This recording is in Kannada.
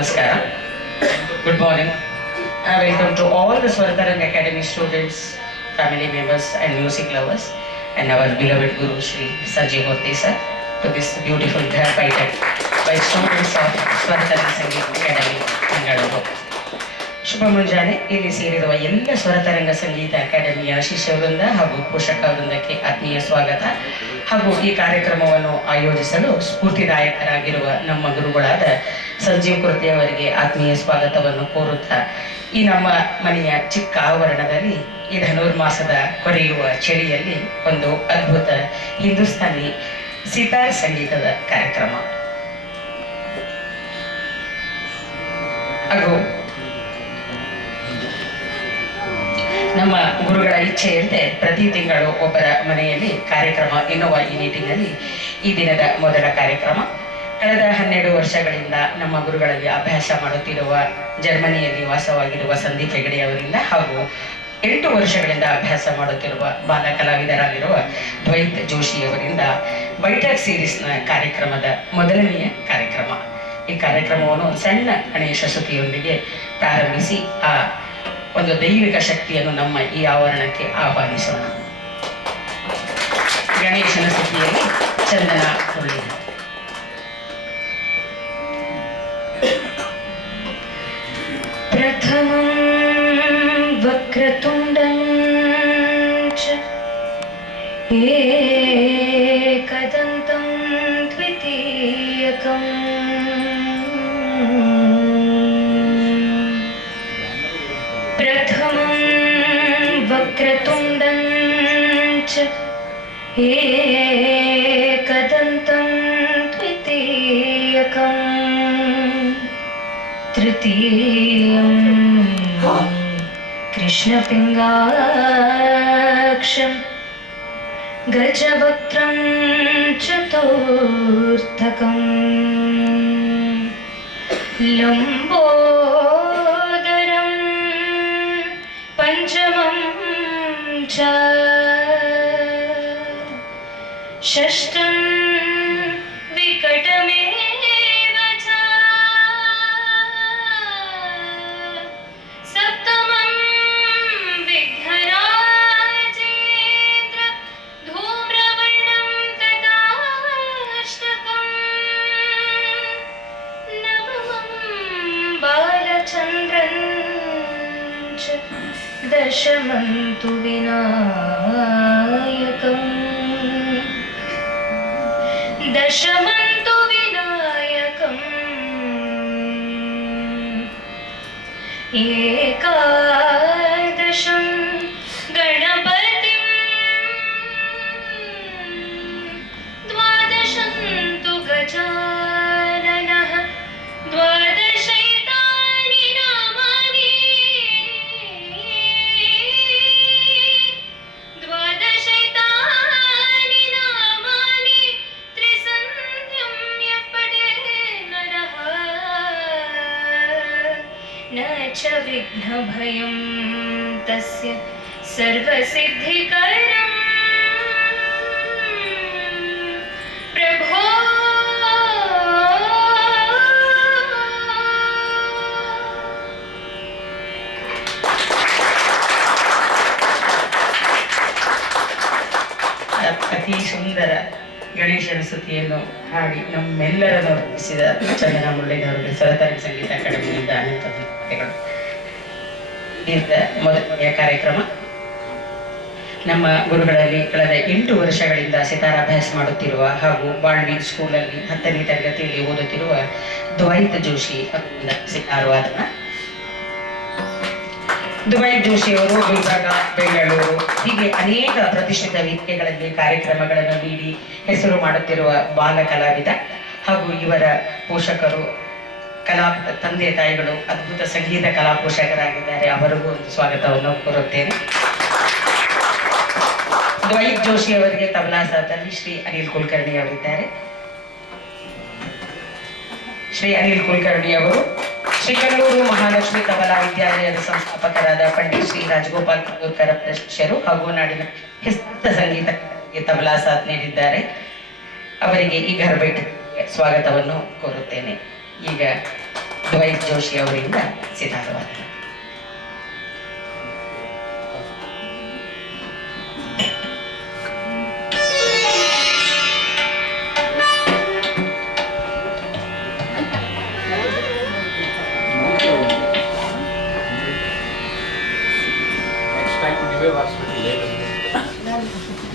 Namaskara. Good morning. Welcome to all the Swaratarang Academy students, family members and music lovers and our beloved Guru Shri Sanjay Murthy sir to this beautiful Ghar Baitak by students of Swaratarang Sangeet Academy, Bangalore. ಶುಭ ಮುಂಜಾನೆ. ಇಲ್ಲಿ ಸೇರಿರುವ ಎಲ್ಲ ಸ್ವರತರಂಗ ಸಂಗೀತ ಅಕಾಡೆಮಿಯ ಶಿಷ್ಯ ವೃಂದ ಹಾಗೂ ಪೋಷಕ ವೃಂದಕ್ಕೆ ಆತ್ಮೀಯ ಸ್ವಾಗತ ಹಾಗೂ ಈ ಕಾರ್ಯಕ್ರಮವನ್ನು ಆಯೋಜಿಸಲು ಸ್ಫೂರ್ತಿದಾಯಕರಾಗಿರುವ ನಮ್ಮ ಗುರುಗಳಾದ ಸಂಜೀವ್ ಕುರ್ತಿ ಅವರಿಗೆ ಆತ್ಮೀಯ ಸ್ವಾಗತವನ್ನು ಕೋರುತ್ತಾ ಈ ನಮ್ಮ ಮನೆಯ ಚಿಕ್ಕ ಆವರಣದಲ್ಲಿ ಈ ಧನುರ್ಮಾಸದ ಕೊರೆಯುವ ಚಳಿಯಲ್ಲಿ ಒಂದು ಅದ್ಭುತ ಹಿಂದೂಸ್ತಾನಿ ಸಿತಾರ್ ಸಂಗೀತದ ಕಾರ್ಯಕ್ರಮ ಹಾಗೂ ನಮ್ಮ ಗುರುಗಳ ಇಚ್ಛೆಯಂತೆ ಪ್ರತಿ ತಿಂಗಳು ಒಬ್ಬರ ಮನೆಯಲ್ಲಿ ಕಾರ್ಯಕ್ರಮ ಎನ್ನುವ ಈ ನಿಟ್ಟಿನಲ್ಲಿ ಈ ದಿನದ ಮೊದಲ ಕಾರ್ಯಕ್ರಮ ಕಳೆದ 12 ವರ್ಷಗಳಿಂದ ನಮ್ಮ ಗುರುಗಳಲ್ಲಿ ಅಭ್ಯಾಸ ಮಾಡುತ್ತಿರುವ ಜರ್ಮನಿಯಲ್ಲಿ ವಾಸವಾಗಿರುವ ಸಂದೀಪ್ ಹೆಗಡೆ ಅವರಿಂದ ಹಾಗೂ 8 ವರ್ಷಗಳಿಂದ ಅಭ್ಯಾಸ ಮಾಡುತ್ತಿರುವ ಬಾಲ ಕಲಾವಿದರಾಗಿರುವ ದ್ವೈತ್ ಜೋಶಿ ಅವರಿಂದ ಬೈಠಕ್ ಸೀರೀಸ್ನ ಕಾರ್ಯಕ್ರಮದ ಮೊದಲನೆಯ ಕಾರ್ಯಕ್ರಮ. ಈ ಕಾರ್ಯಕ್ರಮವನ್ನು ಸಣ್ಣ ಗಣೇಶ ಸ್ತುತಿಯೊಂದಿಗೆ ಪ್ರಾರಂಭಿಸಿ ಆ ಒಂದು ದೈವಿಕ ಶಕ್ತಿಯನ್ನು ನಮ್ಮ ಈ ಆವರಣಕ್ಕೆ ಆಹ್ವಾನಿಸೋಣ. ಗಣೇಶನ ಸ್ತುತಿಯಲ್ಲಿ ಚಂದನ ಹುಳ್ಳಿ. ಪ್ರಥಮಂ ವಕ್ರತುಂಡಂ ಚ ಏಕದಂತಂ ದ್ವಿತೀಯಕಂ ವಕ್ರತುಂಡಂ ಚ ಏಕದಂತಂ ದ್ವಿತೀಯಕಂ ತೃತೀಯಂ ಕೃಷ್ಣಪಿಂಗಾಕ್ಷಂ ಗಜವಕ್ತ್ರಂ ಚತುರ್ಥಕಂ ಲಂಬೋದರಂ ಪಂಚಮಂ च षष्ठं विकटमेव च सप्तमं विघ्नराजेन्द्र धूम्रवर्णं तदाष्टकम् नवमं बालचन्द्रं च दशमं तु विनायकम् दशमं तु विनायकम् एकादशं गणपतिं द्वादशं तु गजाननः द्वादशैतानि नामानि च विघ्नभयं तस्य सर्वसिद्धिकरं प्रभो ಅತಿ ಸುಂದರ ಗಣೇಶನ ಸ್ತುತಿಯನ್ನು ಹಾಡಿ ನಮ್ಮೆಲ್ಲರನ್ನು ರೂಪಿಸಿದ ಚಂದನ ಮುರಳೀಧರರಿಗೆ ಸ್ವರತರಂಗ ಸಂಗೀತ ಅಕಾಡೆಮಿಯಿಂದ ಅನಂತ ಧನ್ಯವಾದಗಳು. ಮೊದಲನೆಯ ಕಾರ್ಯಕ್ರಮ ನಮ್ಮ ಗುರುಗಳಲ್ಲಿ ಕಳೆದ 8 ವರ್ಷಗಳಿಂದ ಸಿತಾರ್ ಅಭ್ಯಾಸ ಮಾಡುತ್ತಿರುವ ಹಾಗೂ ಬಾಳ್ವೀರ್ ಸ್ಕೂಲಲ್ಲಿ 10ನೇ ತರಗತಿಯಲ್ಲಿ ಓದುತ್ತಿರುವ ದ್ವೈತ್ ಜೋಶಿ ಅವರಿಂದ ಸಿತಾರ್ ವಾದನ. ದ್ವೈತ್ ಜೋಶಿ ಅವರು ಗುಲ್ಬರ್ಗ, ಬೆಂಗಳೂರು ಹೀಗೆ ಅನೇಕ ಪ್ರತಿಷ್ಠಿತ ವೇದಿಕೆಗಳಲ್ಲಿ ಕಾರ್ಯಕ್ರಮಗಳನ್ನು ನೀಡಿ ಹೆಸರು ಮಾಡುತ್ತಿರುವ ಬಾಲ ಕಲಾವಿದ ಹಾಗೂ ಇವರ ಪೋಷಕರು ತಂದೆ ತಾಯಿಗಳು ಅದ್ಭುತ ಸಂಗೀತ ಕಲಾ ಪೋಷಕರಾಗಿದ್ದಾರೆ. ಅವರಿಗೂ ಒಂದು ಸ್ವಾಗತವನ್ನು ಕೋರುತ್ತೇನೆ. ದ್ವೈತ್ ಜೋಶಿ ಅವರಿಗೆ ತಬಲಾ ಸಾಥಲ್ಲಿ ಶ್ರೀ ಅನಿಲ್ ಕುಲಕರ್ಣಿ ಅವರಿದ್ದಾರೆ. ಶ್ರೀ ಅನಿಲ್ ಕುಲಕರ್ಣಿ ಅವರು ಶ್ರೀಕಂಡೂರು ಮಹಾಲಕ್ಷ್ಮಿ ತಬಲಾ ವಿದ್ಯಾಲಯದ ಸಂಸ್ಥಾಪಕರಾದ ಪಂಡಿತ್ ಶ್ರೀ ರಾಜಗೋಪಾಲ್ ಕಿಂದೂರ್ಕರ್ ಶಿಷ್ಯರು ಹಾಗೂ ನಾಡಿನ ಹೆಸರಾಂತ ಸಂಗೀತ ತಬಲಾ ಸಾಥ್ ನೀಡಿದ್ದಾರೆ. ಅವರಿಗೆ ಈ ಘರ್ ಬೈಠಕ್ಗೆ ಸ್ವಾಗತವನ್ನು ಕೋರುತ್ತೇನೆ. ಈಗ ದ್ವೈತ್ ಜೋಶಿ ಅವರಿಂದ ಸಿತಾರವಾದ. Next time, give a verse with